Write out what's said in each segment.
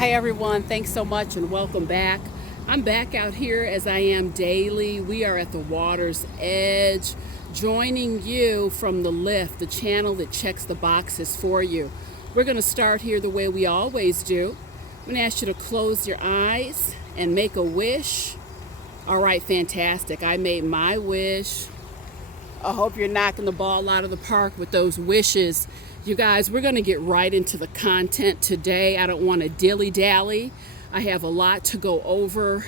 Hi everyone, thanks so much and welcome back. I'm back out here as I am daily. We are at the water's edge, joining you from the lift, the channel that checks the boxes for you. We're going to start here the way we always do. I'm going to ask you to close your eyes and make a wish. All right, fantastic. I made my wish. I hope you're knocking the ball out of the park with those wishes. You guys, we're going to get right into the content today. I don't want to dilly-dally. I have a lot to go over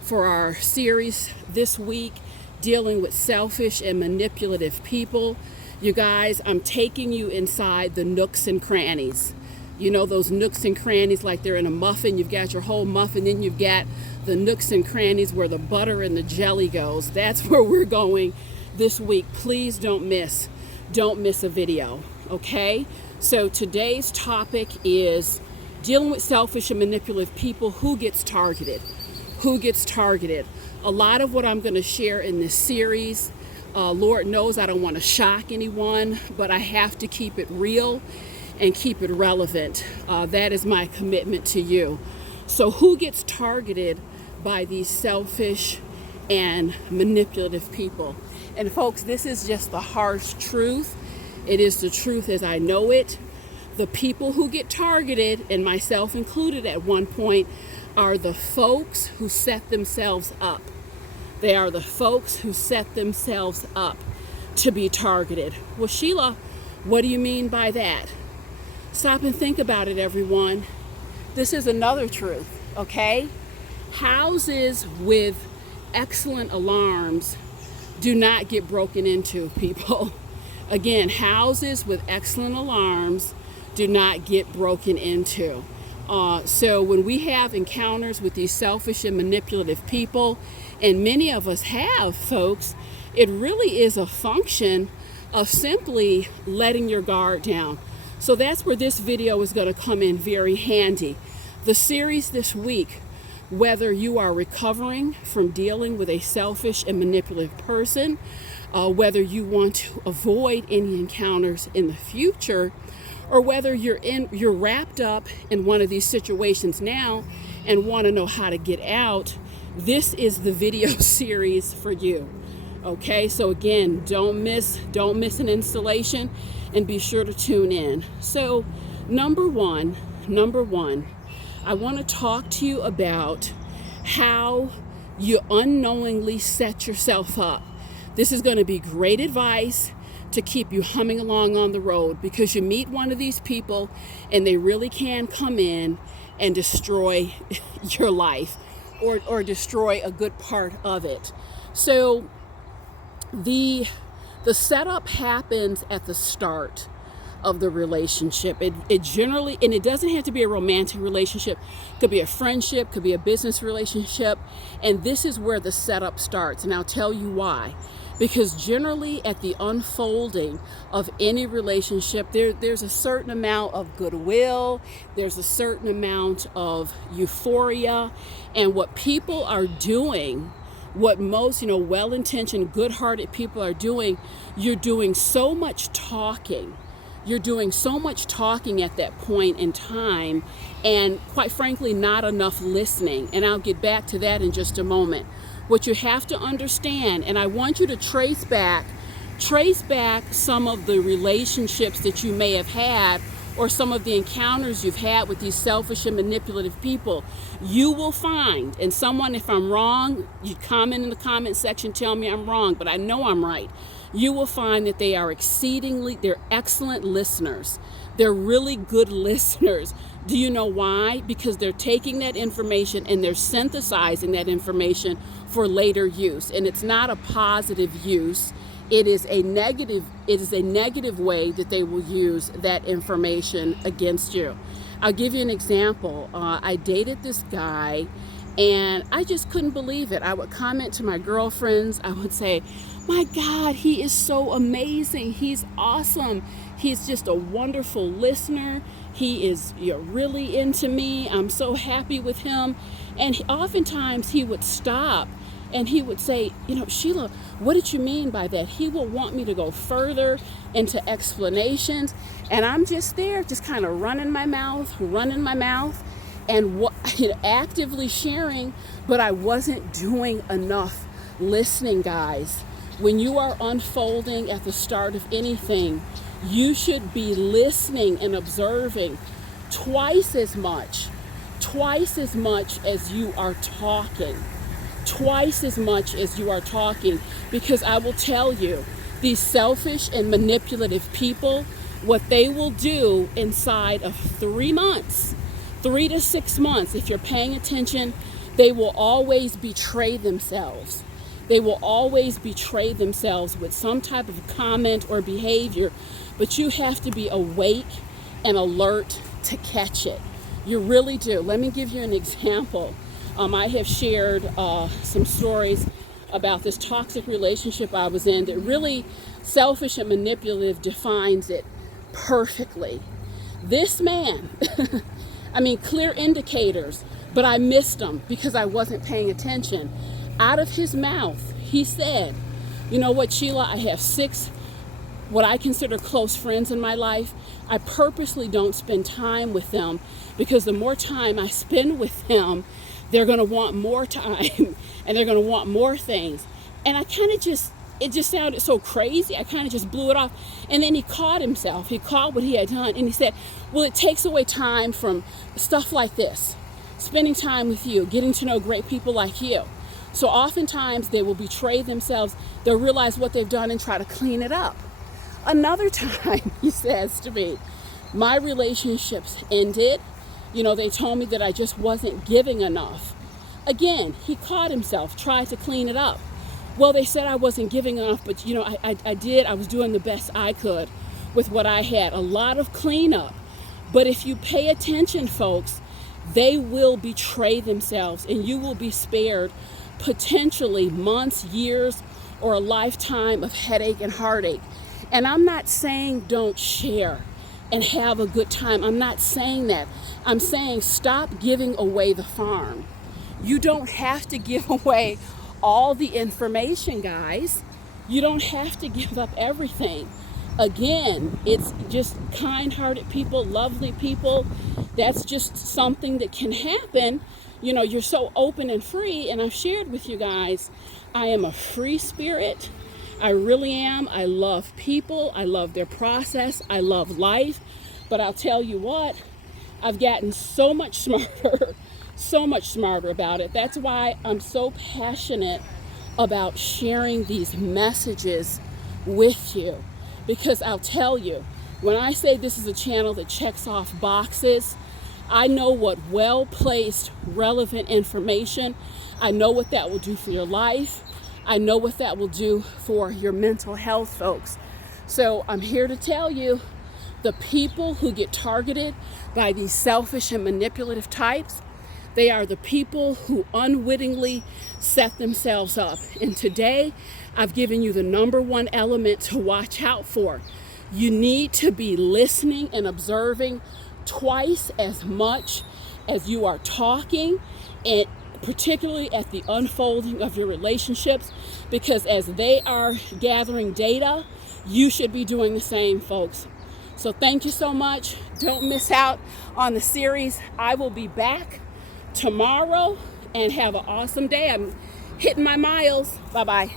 for our series this week, dealing with selfish and manipulative people. You guys, I'm taking you inside the nooks and crannies. You know those nooks and crannies like they're in a muffin. You've got your whole muffin, then you've got the nooks and crannies where the butter and the jelly goes. That's where we're going this week. Please don't miss a video, okay? So today's topic is dealing with selfish and manipulative people. Who gets targeted? Who gets targeted? A lot of what I'm going to share in this series, Lord knows I don't want to shock anyone, but I have to keep it real and keep it relevant. That is my commitment to you. So who gets targeted by these selfish and manipulative people? And folks, this is just the harsh truth. It is the truth as I know it. The people who get targeted, and myself included at one point, are the folks who set themselves up. They are the folks who set themselves up to be targeted. Well, Sheila, what do you mean by that? Stop and think about it, everyone. This is another truth, okay? Houses with excellent alarms do not get broken into, people. Again, houses with excellent alarms do not get broken into. So when we have encounters with these selfish and manipulative people, and many of us have, folks, it really is a function of simply letting your guard down. So that's where this video is going to come in very handy. The series this week, whether you are recovering from dealing with a selfish and manipulative person, whether you want to avoid any encounters in the future, or whether you're wrapped up in one of these situations now and want to know how to get out, this is the video series for you. Okay, so again, don't miss an installation and be sure to tune in. So number one, I want to talk to you about how you unknowingly set yourself up. This is going to be great advice to keep you humming along on the road, because you meet one of these people and they really can come in and destroy your life or destroy a good part of it. So the setup happens at the start of the relationship. It generally, and it doesn't have to be a romantic relationship, could be a friendship, could be a business relationship, and this is where the setup starts, and I'll tell you why. Because generally at the unfolding of any relationship, there's a certain amount of goodwill, there's a certain amount of euphoria, and what people are doing, what most, well-intentioned, good-hearted people are doing, you're doing so much talking. You're doing so much talking at that point in time, and quite frankly, not enough listening. And I'll get back to that in just a moment. What you have to understand, and I want you to trace back some of the relationships that you may have had, or some of the encounters you've had with these selfish and manipulative people. You will find, and someone, if I'm wrong, you comment in the comment section, tell me I'm wrong, but I know I'm right. You will find that they're excellent listeners. They're really good listeners. Do you know why? Because they're taking that information and they're synthesizing that information for later use. And it's not a positive use. It is a negative way that they will use that information against you. I'll give you an example. I dated this guy and I just couldn't believe it. I would comment to my girlfriends. I would say, my God, he is so amazing. He's awesome. He's just a wonderful listener. He is really into me. I'm so happy with him. And oftentimes he would stop and he would say, Sheila, what did you mean by that? He will want me to go further into explanations. And I'm just there, just kind of running my mouth. and actively sharing, but I wasn't doing enough listening, guys. When you are unfolding at the start of anything, you should be listening and observing twice as much as you are talking. Twice as much as you are talking, because I will tell you, these selfish and manipulative people, what they will do inside of 3 months, 3 to 6 months, if you're paying attention, they will always betray themselves. They will always betray themselves with some type of comment or behavior, but you have to be awake and alert to catch it. You really do. Let me give you an example. I have shared some stories about this toxic relationship I was in that really selfish and manipulative defines it perfectly. This man, I mean, clear indicators, but I missed them because I wasn't paying attention. Out of his mouth, he said, you know what, Sheila, I have 6 what I consider close friends in my life. I purposely don't spend time with them because the more time I spend with them, they're going to want more time and they're going to want more things. And I kind of it just sounded so crazy. I kind of just blew it off. And then he caught himself. He caught what he had done. And he said, well, it takes away time from stuff like this, spending time with you, getting to know great people like you. So oftentimes they will betray themselves. They'll realize what they've done and try to clean it up. Another time, he says to me, my relationships ended. You know, they told me that I just wasn't giving enough. Again, he caught himself, tried to clean it up. Well, they said I wasn't giving enough, but you know, I did. I was doing the best I could with what I had. A lot of cleanup. But if you pay attention, folks, they will betray themselves and you will be spared potentially months, years, or a lifetime of headache and heartache. And I'm not saying don't share and have a good time. I'm not saying that. I'm saying stop giving away the farm. You don't have to give away all the information, guys. You don't have to give up everything. Again, it's just kind-hearted people, lovely people. That's just something that can happen. You know, you're so open and free. And I've shared with you guys, I am a free spirit. I really am. I love people. I love their process. I love life. But I'll tell you what, I've gotten so much smarter about it. That's why I'm so passionate about sharing these messages with you. Because I'll tell you, when I say this is a channel that checks off boxes, I know what well-placed, relevant information, I know what that will do for your life. I know what that will do for your mental health, folks. So I'm here to tell you, the people who get targeted by these selfish and manipulative types, they are the people who unwittingly set themselves up. And today, I've given you the number one element to watch out for. You need to be listening and observing twice as much as you are talking, and particularly at the unfolding of your relationships, because as they are gathering data, you should be doing the same, folks. So thank you so much. Don't miss out on the series. I will be back tomorrow, and have an awesome day. I'm hitting my miles. Bye-bye.